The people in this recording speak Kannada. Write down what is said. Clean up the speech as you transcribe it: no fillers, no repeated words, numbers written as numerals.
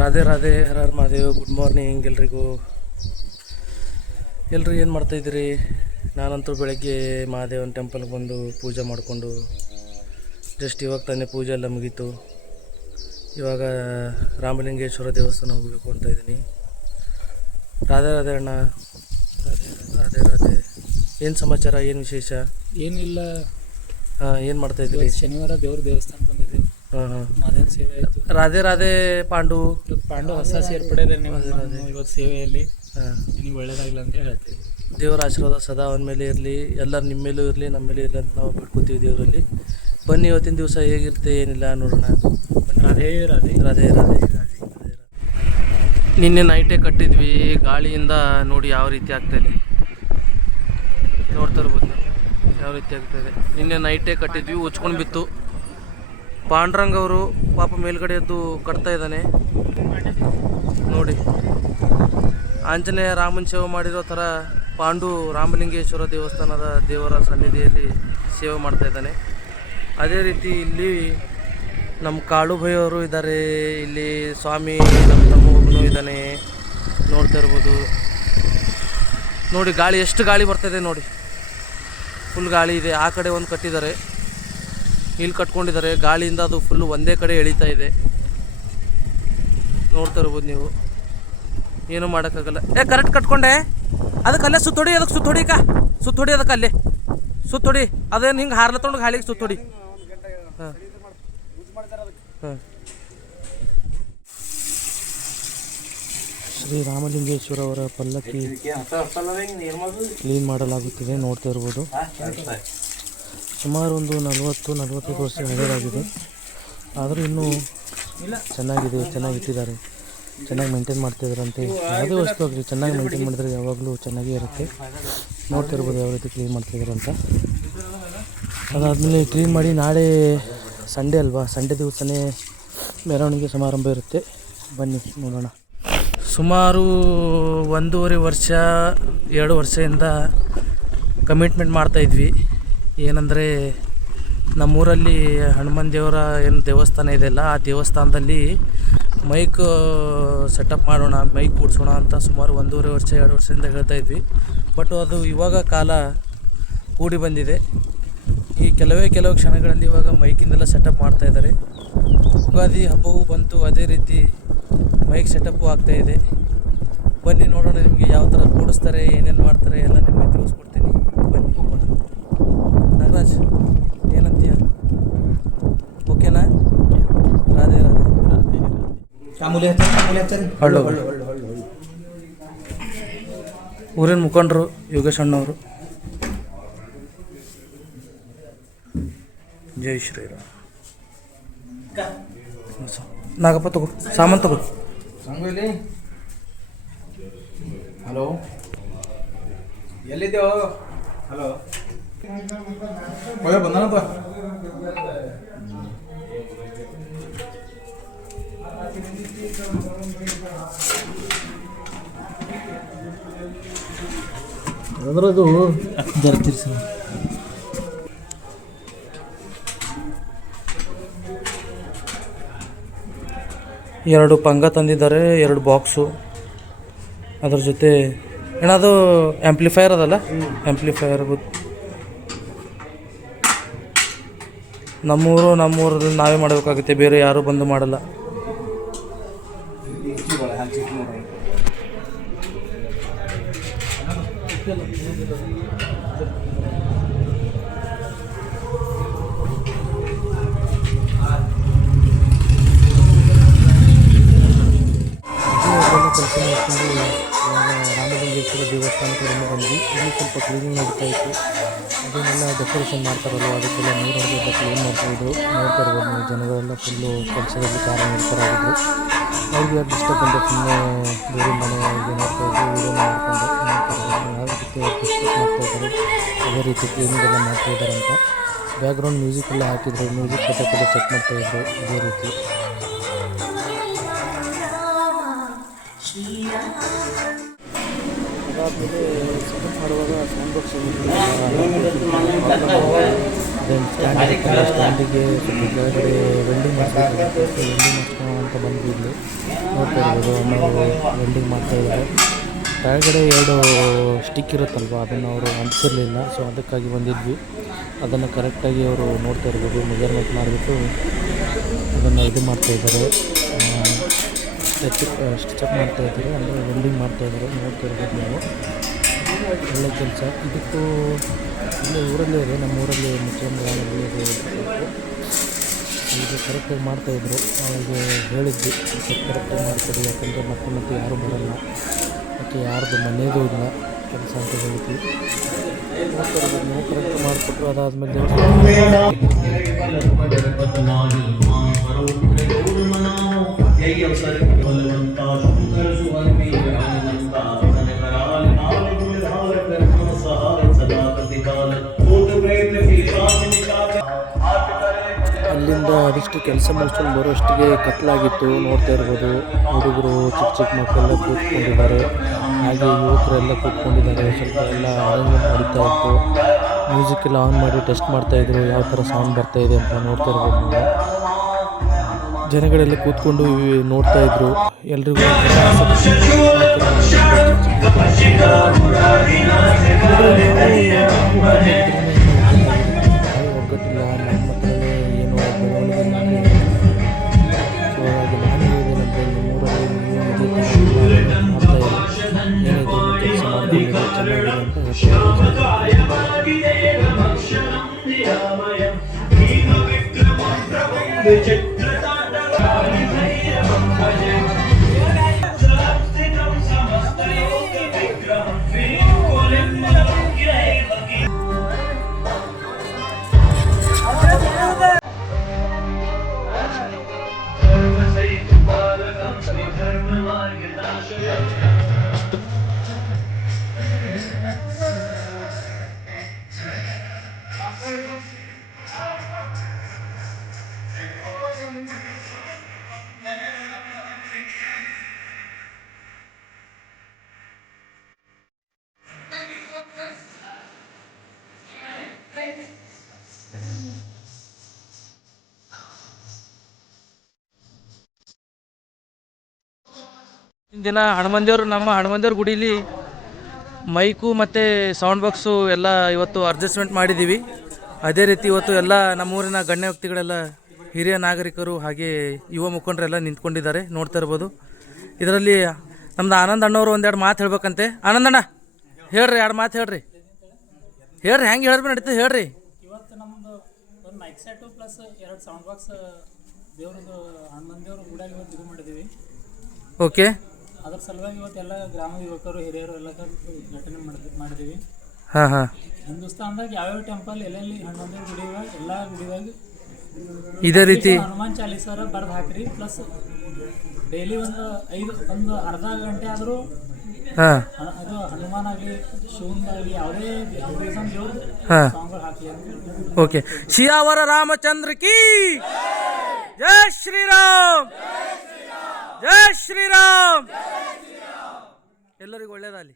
ರಾಧೆ ರಾಧೆ ಹರ ಹರ ಮಹಾದೇವ್. ಗುಡ್ ಮಾರ್ನಿಂಗ್ ಎಲ್ರಿಗೂ. ಎಲ್ಲರೂ ಏನು ಮಾಡ್ತಾಯಿದ್ದೀರಿ? ನಾನಂತೂ ಬೆಳಗ್ಗೆ ಮಹಾದೇವನ ಟೆಂಪಲ್ಗೆ ಬಂದು ಪೂಜೆ ಮಾಡಿಕೊಂಡು ಜಸ್ಟ್ ಇವಾಗ ತಾನೇ ಪೂಜೆ ಎಲ್ಲ ಮುಗೀತು. ಇವಾಗ ರಾಮಲಿಂಗೇಶ್ವರ ದೇವಸ್ಥಾನ ಹೋಗಬೇಕು ಅಂತ ಇದ್ದೀನಿ. ರಾಧೆ ರಾಧೆ ಅಣ್ಣ. ರಾಧೆ ರಾಧೆ. ಏನು ಸಮಾಚಾರ, ಏನು ವಿಶೇಷ? ಏನಿಲ್ಲ. ಏನು ಮಾಡ್ತಾಯಿದ್ದೀರಿ? ಶನಿವಾರ ದೇವ್ರ ದೇವಸ್ಥಾನ ಬಂದಿದ್ದೀವಿ. ಮಾದೇನ ಸೇವೆ ಆಯಿತು. ರಾಧೆ ರಾಧೆ ಪಾಂಡು. ಪಾಂಡು ಹೊಸ ಸೇರ್ಪಡೆ ನೀವು ಇವತ್ತು ಸೇವೆಯಲ್ಲಿ. ನಿಮಗೆ ಒಳ್ಳೇದಾಗಲ್ಲ ಅಂತ ಹೇಳ್ತೀವಿ. ದೇವರ ಆಶೀರ್ವಾದ ಸದಾ ಅವನ ಮೇಲೆ ಇರಲಿ, ಎಲ್ಲರೂ ನಿಮ್ಮ ಮೇಲೂ ಇರಲಿ, ನಮ್ಮ ಮೇಲೆ ಇರಲಿ ಅಂತ ನಾವು ಬಿಟ್ಕೋತೀವಿ ದೇವರಲ್ಲಿ. ಬನ್ನಿ, ಇವತ್ತಿನ ದಿವಸ ಹೇಗಿರುತ್ತೆ ಏನಿಲ್ಲ ನೋಡೋಣ. ರಾಧೆ ರಾಧೆ ರಾಧೆ ರಾಧೆ ರಾಧೆ. ನಿನ್ನೆ ನೈಟೇ ಕಟ್ಟಿದ್ವಿ, ಗಾಳಿಯಿಂದ ನೋಡಿ ಯಾವ ರೀತಿ ಆಗ್ತಾಯಿದೆ, ನೋಡ್ತಾ ಇರ್ಬೋದು ಯಾವ ರೀತಿ ಆಗ್ತಾಯಿದೆ. ನಿನ್ನೆ ನೈಟೇ ಕಟ್ಟಿದ್ವಿ, ಉಚ್ಕೊಂಡು ಬಿತ್ತು. ಪಾಂಡ್ರಂಗ್ ಅವರು ಪಾಪ ಮೇಲ್ಗಡೆ ಎದ್ದು ಕಟ್ತಾ ಇದ್ದಾನೆ ನೋಡಿ. ಆಂಜನೇಯ ರಾಮನ ಸೇವೆ ಮಾಡಿರೋ ಥರ ಪಾಂಡು ರಾಮಲಿಂಗೇಶ್ವರ ದೇವಸ್ಥಾನದ ದೇವರ ಸನ್ನಿಧಿಯಲ್ಲಿ ಸೇವೆ ಮಾಡ್ತಾ ಇದ್ದಾನೆ. ಅದೇ ರೀತಿ ಇಲ್ಲಿ ನಮ್ಮ ಕಾಳು ಭೈಯವರು ಇದ್ದಾರೆ, ಇಲ್ಲಿ ಸ್ವಾಮಿ ನಮ್ಮ ತಮ್ಮ ಒಬ್ಬನು ಇದ್ದಾನೆ, ನೋಡ್ತಾ ಇರ್ಬೋದು ನೋಡಿ. ಗಾಳಿ ಎಷ್ಟು ಗಾಳಿ ಬರ್ತಾಯಿದೆ ನೋಡಿ, ಫುಲ್ ಗಾಳಿ ಇದೆ. ಆ ಕಡೆ ಒಂದು ಕಟ್ಟಿದ್ದಾರೆ, ಇಲ್ಲಿ ಕಟ್ಕೊಂಡಿದ್ದಾರೆ. ಗಾಳಿಯಿಂದ ಅದು ಫುಲ್ಲು ಒಂದೇ ಕಡೆ ಎಳಿತಾ ಇದೆ, ನೋಡ್ತಾ ಇರ್ಬೋದು ನೀವು. ಏನೂ ಮಾಡೋಕ್ಕಾಗಲ್ಲ. ಕರೆಕ್ಟ್ ಕಟ್ಕೊಂಡೆ. ಅದಕ್ಕೆ ಅಲ್ಲೇ ಸುತ್ತೊಡಿ, ಅದಕ್ಕೆ ಸುತ್ತೊಡಿ ಸುತ್ತೊಡಿ, ಅದಕ್ಕೆ ಅಲ್ಲೇ ಸುತ್ತೊಡಿ. ಅದೇನು ಹಿಂಗೆ ಹಾರ್ಲತ್ತೊಂಡು ಗಾಳಿಗೆ ಸುತ್ತೊಡಿ. ಹಾಂ ಹಾಂ. ಶ್ರೀ ರಾಮಲಿಂಗೇಶ್ವರ ಅವರ ಪಲ್ಲಕ್ಕಿ ಕ್ಲೀನ್ ಮಾಡಲಾಗುತ್ತಿದೆ, ನೋಡ್ತಾ ಇರ್ಬೋದು. ಸುಮಾರು ಒಂದು 40-45 ವರ್ಷ ಹಳೆಯದಾಗಿದೆ, ಆದರೂ ಇನ್ನೂ ಚೆನ್ನಾಗಿಟ್ಟಿದ್ದಾರೆ, ಚೆನ್ನಾಗಿ ಮೇಂಟೈನ್ ಮಾಡ್ತಾಯಿದ್ದಾರಂತೆ. ಯಾವುದೇ ವಸ್ತು ಆಗಲಿ ಚೆನ್ನಾಗಿ ಮೇಂಟೈನ್ ಮಾಡಿದರೆ ಯಾವಾಗಲೂ ಚೆನ್ನಾಗೇ ಇರುತ್ತೆ. ನೋಡ್ತಾ ಇರ್ಬೋದು ಯಾವ ರೀತಿ ಕ್ಲೀನ್ ಮಾಡ್ತಾಯಿದ್ದಾರೆ ಅಂತ. ಅದಾದಮೇಲೆ ಕ್ಲೀನ್ ಮಾಡಿ ನಾಳೆ ಸಂಡೇ ಅಲ್ವಾ, ಸಂಡೇ ದಿವಸನೇ ಮೆರವಣಿಗೆ ಸಮಾರಂಭ ಇರುತ್ತೆ. ಬನ್ನಿ ನೋಡೋಣ. ಸುಮಾರು 1.5 ವರ್ಷ 2 ವರ್ಷದಿಂದ ಕಮಿಟ್ಮೆಂಟ್ ಮಾಡ್ತಾಯಿದ್ವಿ. ಏನಂದರೆ ನಮ್ಮೂರಲ್ಲಿ ಹನುಮಾನ್ ದೇವರ ಏನು ದೇವಸ್ಥಾನ ಇದೆಯಲ್ಲ, ಆ ದೇವಸ್ಥಾನದಲ್ಲಿ ಮೈಕ್ ಸೆಟಪ್ ಮಾಡೋಣ, ಮೈಕ್ ಕೂಡಿಸೋಣ ಅಂತ ಸುಮಾರು 1.5 ವರ್ಷ 2 ವರ್ಷದಿಂದ ಹೇಳ್ತಾಯಿದ್ವಿ. ಬಟ್ ಅದು ಇವಾಗ ಕಾಲ ಕೂಡಿ ಬಂದಿದೆ. ಈ ಕೆಲವು ಕ್ಷಣಗಳಲ್ಲಿ ಇವಾಗ ಮೈಕಿಂದೆಲ್ಲ ಸೆಟಪ್ ಮಾಡ್ತಾಯಿದ್ದಾರೆ. ಯುಗಾದಿ ಹಬ್ಬವೂ ಬಂತು, ಅದೇ ರೀತಿ ಮೈಕ್ ಸೆಟಪ್ಪು ಆಗ್ತಾಯಿದೆ. ಬನ್ನಿ ನೋಡೋಣ, ನಿಮಗೆ ಯಾವ ಥರ ಕೂಡಿಸ್ತಾರೆ, ಏನೇನು ಮಾಡ್ತಾರೆ ಎಲ್ಲ ನಿಮಗೆ ತಿಳಿಸ್ಕೊಡ್ತೀನಿ. ಬನ್ನಿ ಹೋಗೋಣ. ನಾಗರಾಜ್ ಏನಂತೀಯ? ಓಕೆನಾ? ರಾಧೆ ರಾಧೆ. ಹಳ್ಳು ಊರಿನ ಮುಖಂಡರು ಯೋಗೇಶ್ ಅಣ್ಣವರು. ಜೈ ಶ್ರೀರಾಮ್. ನಾಗಪ್ಪ ತಗೋ, ಸಾಮಾನು ತಗೋ. ಹಲೋ, ಎಲ್ಲಿದ್ದೇವು? ಹಲೋ, ಬಂದನಪ್ಪ. ಅದರದು ಬರ್ತೀರಿ ಸರ್. ಎರಡು ಪಂಗ ತಂದಿದ್ದಾರೆ, 2 ಬಾಕ್ಸು. ಅದ್ರ ಜೊತೆ ಅದು ಆ್ಯಂಪ್ಲಿಫೈಯರ್ ಅದಲ್ಲ, ಆ್ಯಂಪ್ಲಿಫೈಯರ್ ನಮ್ಮೂರಲ್ಲಿ ನಾವೇ ಮಾಡಬೇಕಾಗುತ್ತೆ, ಬೇರೆ ಯಾರೂ ಬಂದು ಮಾಡಲ್ಲ. ಕೆಲಸ ಮಾಡಿಕೊಂಡು ರಾಮಲಿಂಗೇಶ್ವರ ದೇವಸ್ಥಾನಕ್ಕೆ ಬಂದ್ವಿ. ಇಲ್ಲಿ ಸ್ವಲ್ಪ ಕ್ಲೀನಿಂಗ್ ನಡೀತಾ ಇತ್ತು. ಅದನ್ನೆಲ್ಲ ಡೆಕೋರೇಷನ್ ಮಾಡ್ತಾರಲ್ಲ, ಅದಕ್ಕೆಲ್ಲ ನೀರೊಳಗೆಲ್ಲ ಕ್ಲೀನ್ ಮಾಡ್ತಾಯಿದ್ರು. ನೋಡ್ತಾ ಇರ್ಬೋದು ನೀವು, ಜನಗಳೆಲ್ಲ ಫುಲ್ಲು ಕೆಲಸದಲ್ಲಿ ಕಾರ್ಯನಿರತರಾಗಿದ್ದರು. ಅವ್ರಿಗೆ ಡಿಸ್ಟರ್ಬ್ ಅಂತ ಸುಮ್ಮನೆ ಬೇರೆ ಮನೆಗೆ ನೋಡ್ತಾಯಿದ್ರು, ವೀಡಿಯೋ ಮಾಡ್ಕೊಂಡು ಯಾವ ರೀತಿ ಅವ್ರು ಡಿಸ್ಟರ್ಬ್ ಮಾಡ್ತಾಯಿದ್ದಾರೆ, ಅದೇ ರೀತಿ ಕ್ಲೀನಿಂಗ್ ಎಲ್ಲ ಮಾಡ್ತಾಯಿದ್ದಾರೆ ಅಂತ. ಬ್ಯಾಕ್ಗ್ರೌಂಡ್ ಮ್ಯೂಸಿಕ್ ಎಲ್ಲ ಹಾಕಿದ್ರು, ಮ್ಯೂಸಿಕ್ ಸೆಟಪ್ ಎಲ್ಲ ಚೆಕ್ ಮಾಡ್ತಾಯಿದ್ರು ಇದೇ ರೀತಿ. ಅದಾದಮೇಲೆ ಸೆಟಪ್ ಮಾಡುವಾಗ ಸೌಂಡ್ ಬಾಕ್ಸ್ ದೆನ್ ಸ್ಟ್ಯಾಂಡ್ ಇರುತ್ತಲ್ಲ ಸ್ಟ್ಯಾಂಡಿಗೆ ಸ್ವಲ್ಪ ಕೆಳಗಡೆ ವೆಲ್ಡಿಂಗ್ ಮಾಡಿಸ್ಬೇಕಾಗುತ್ತೆ. ವೆಲ್ಡಿಂಗ್ ಮಾಡಿಸ್ಕೊಳ್ಳೋ ಅಂತ ಬಂದ್ವಿ ಇಲ್ಲಿ ನೋಡ್ತಾ ಇರ್ಬೋದು. ಅಣ್ಣವರು ವೆಲ್ಡಿಂಗ್ ಮಾಡ್ತಾಯಿದ್ದಾರೆ. ಕೆಳಗಡೆ 2 ಸ್ಟಿಕ್ ಇರುತ್ತಲ್ವ ಅದನ್ನು ಅವರು ಅಂಟಿಸಿರಲಿಲ್ಲ. ಸೊ ಅದಕ್ಕಾಗಿ ಬಂದಿದ್ವಿ. ಅದನ್ನು ಕರೆಕ್ಟಾಗಿ ಅವರು ನೋಡ್ತಾ ಇರ್ಬೋದು. ಮೆಜರ್ಮೆಂಟ್ ಮಾಡಿಬಿಟ್ಟು ಅದನ್ನು ಇದು ಮಾಡ್ತಾಯಿದ್ದಾರೆ, ಸ್ಟಿಚಪ್ ಮಾಡ್ತಾಯಿದ್ದಾರೆ, ಅಂದರೆ ವೆಲ್ಡಿಂಗ್ ಮಾಡ್ತಾಯಿದ್ದಾರೆ. ನೋಡ್ತಾ ಇರ್ಬೋದು ನೀವು. ಒಳ್ಳೆ ಕೆಲಸ. ಇದಕ್ಕೂ ಇಲ್ಲೇ ಊರಲ್ಲೇ ಇದೆ, ನಮ್ಮ ಊರಲ್ಲಿ ಮುಖ್ಯಮಂತ್ರಿ ಇದು ಕರೆಕ್ಟಾಗಿ ಮಾಡ್ತಾಯಿದ್ರು. ಅವರಿಗೆ ಹೇಳಿದ್ವಿ ಕರೆಕ್ಟಾಗಿ ಮಾಡಿಕೊಡಿ, ಯಾಕಂದರೆ ಮತ್ತೆ ಯಾರೂ ಬರೋಲ್ಲ, ಮತ್ತು ಯಾರ್ದು ಮನೆಯದು ಇಲ್ಲ ಕೆಲಸ ಅಂತ ಹೇಳಿದ್ವಿ. ನೀವು ಕರೆಕ್ಟ್ ಮಾಡಿಕೊಟ್ರು. ಅದಾದಮೇಲೆ ಅಲ್ಲಿಂದ ಅದಿಷ್ಟು ಕೆಲಸ ಮುಗಿಸ್ಕೊಂಡು ಬರೋಷ್ಟಿಗೆ ಕತ್ಲಾಗಿತ್ತು. ನೋಡ್ತಾ ಇರ್ಬೋದು ಹುಡುಗರು ಚಿಕ್ಕ ಮಕ್ಕಳೆಲ್ಲ ಕೂತ್ಕೊಂಡಿದ್ದಾರೆ, ಹಾಗೆ ಯುವಕರೆಲ್ಲ ಕೂತ್ಕೊಂಡಿದ್ದಾರೆ. ಸ್ವಲ್ಪ ಎಲ್ಲ ಅರೇಂಜ್ಮೆಂಟ್ ನಡೀತಾ ಇತ್ತು. ಮ್ಯೂಸಿಕ್ ಎಲ್ಲ ಆನ್ ಮಾಡಿ ಟೆಸ್ಟ್ ಮಾಡ್ತಾಯಿದ್ರು, ಯಾವ ಥರ ಸೌಂಡ್ ಬರ್ತಾಯಿದೆ ಅಂತ ನೋಡ್ತಾ ಇರ್ಬೋದು ನೀವು. ಜನಗಳೆಲ್ಲ ಕೂತ್ಕೊಂಡು ನೋಡ್ತಾ ಇದ್ರು. ಎಲ್ರಿಗೂ ಒಗ್ಗಟ್ಟಿಲ್ಲ, ನಮ್ಮ ಹತ್ರನೇ ಏನೋ ಬೆಳವಣಿಗೆ. ಸೊ ಹಾಗೆ ನಾನು ಹೇಳಿದ್ದೇನೆಂದರೆ ನಿಮ್ಮೂರಲ್ಲಿ ನೀವು ಇದೇ ಥರ ಮಾಡ್ತಾಯಿಲ್ಲ, ಏನಿದ್ರು ಕೆಲಸ ಮಾಡ್ತಿದ್ದೀರಾ ಚೆನ್ನಾಗಿದೆ ಅಂತ ದಿನ ನಮ್ಮ ಹನುಮಂದೇವ್ರ ಗುಡೀಲಿ ಮೈಕು ಮತ್ತು ಸೌಂಡ್ ಬಾಕ್ಸು ಎಲ್ಲ ಇವತ್ತು ಅಡ್ಜಸ್ಟ್ಮೆಂಟ್ ಮಾಡಿದ್ದೀವಿ. ಅದೇ ರೀತಿ ಇವತ್ತು ಎಲ್ಲ ನಮ್ಮೂರಿನ ಗಣ್ಯ ವ್ಯಕ್ತಿಗಳೆಲ್ಲ, ಹಿರಿಯ ನಾಗರಿಕರು ಹಾಗೆ ಯುವ ಮುಖಂಡರೆಲ್ಲ ನಿಂತ್ಕೊಂಡಿದ್ದಾರೆ, ನೋಡ್ತಾ ಇರ್ಬೋದು. ಇದರಲ್ಲಿ ನಮ್ದು ಆನಂದ್ ಅಣ್ಣವರು 2 ಮಾತು ಹೇಳ್ಬೇಕಂತೆ. ಆನಂದಣ್ಣ ಹೇಳ್ರಿ, 2 ಮಾತು ಹೇಳ್ರಿ ಹೆಂಗೆ ಹೇಳಿದ್ರೆ ನಡೀತದೆ ಹೇಳ್ರಿ. ಇವತ್ತು ನಮ್ಮದು ಒಂದು mic set plus 2 sound box ದೇವ್ರದ್ದು ಹನುಮಂದೇವ್ರ ಗುಡಿಯಾಗಿ ಇವತ್ತು ಇದು ಮಾಡಿದ್ದೀವಿ. ಓಕೆ, ಅದ್ರ ಸಲುವಾಗಿ ಇವತ್ತೆಲ್ಲ ಗ್ರಾಮ ಯುವಕರು ಹಿರಿಯರು ಎಲ್ಲ ಘಟನೆ ಮಾಡಿದ್ದೀವಿ. ಹಾಂ ಹಿಂದೂಸ್ತಾನದಾಗ ಯಾವ್ಯಾವ ಟೆಂಪಲ್ ಎಲ್ಲೆಲ್ಲಿ ಹನುಮಂದೇವ್ರ ಗುಡಿ ಎಲ್ಲ ಗುಡಿದಾಗ ಇದೇ ರೀತಿ ಹನುಮಾನ್ ಚಾಲೀಸಾರ ಬರ್ದು ಹಾಕ್ರಿ. ಪ್ಲಸ್ ಡೈಲಿ ಒಂದು ಅರ್ಧ ಗಂಟೆ ಆದರೂ ಅದು ಹನುಮಾನ್ ಆಗಲಿ ಶಿವನಾಗಲಿ ಯಾವುದೇ ಸಾಂಗ್ಗಳು ಹಾಕಲಿ ಅಂತ. ಓಕೆ. ಶಿಯಾವರ ರಾಮಚಂದ್ರ ಕಿ ಜೈ ಶ್ರೀರಾಮ್, ಜೈ ಶ್ರೀರಾಮ್. ಎಲ್ಲರಿಗೂ ಒಳ್ಳೇದಾಗಲಿ.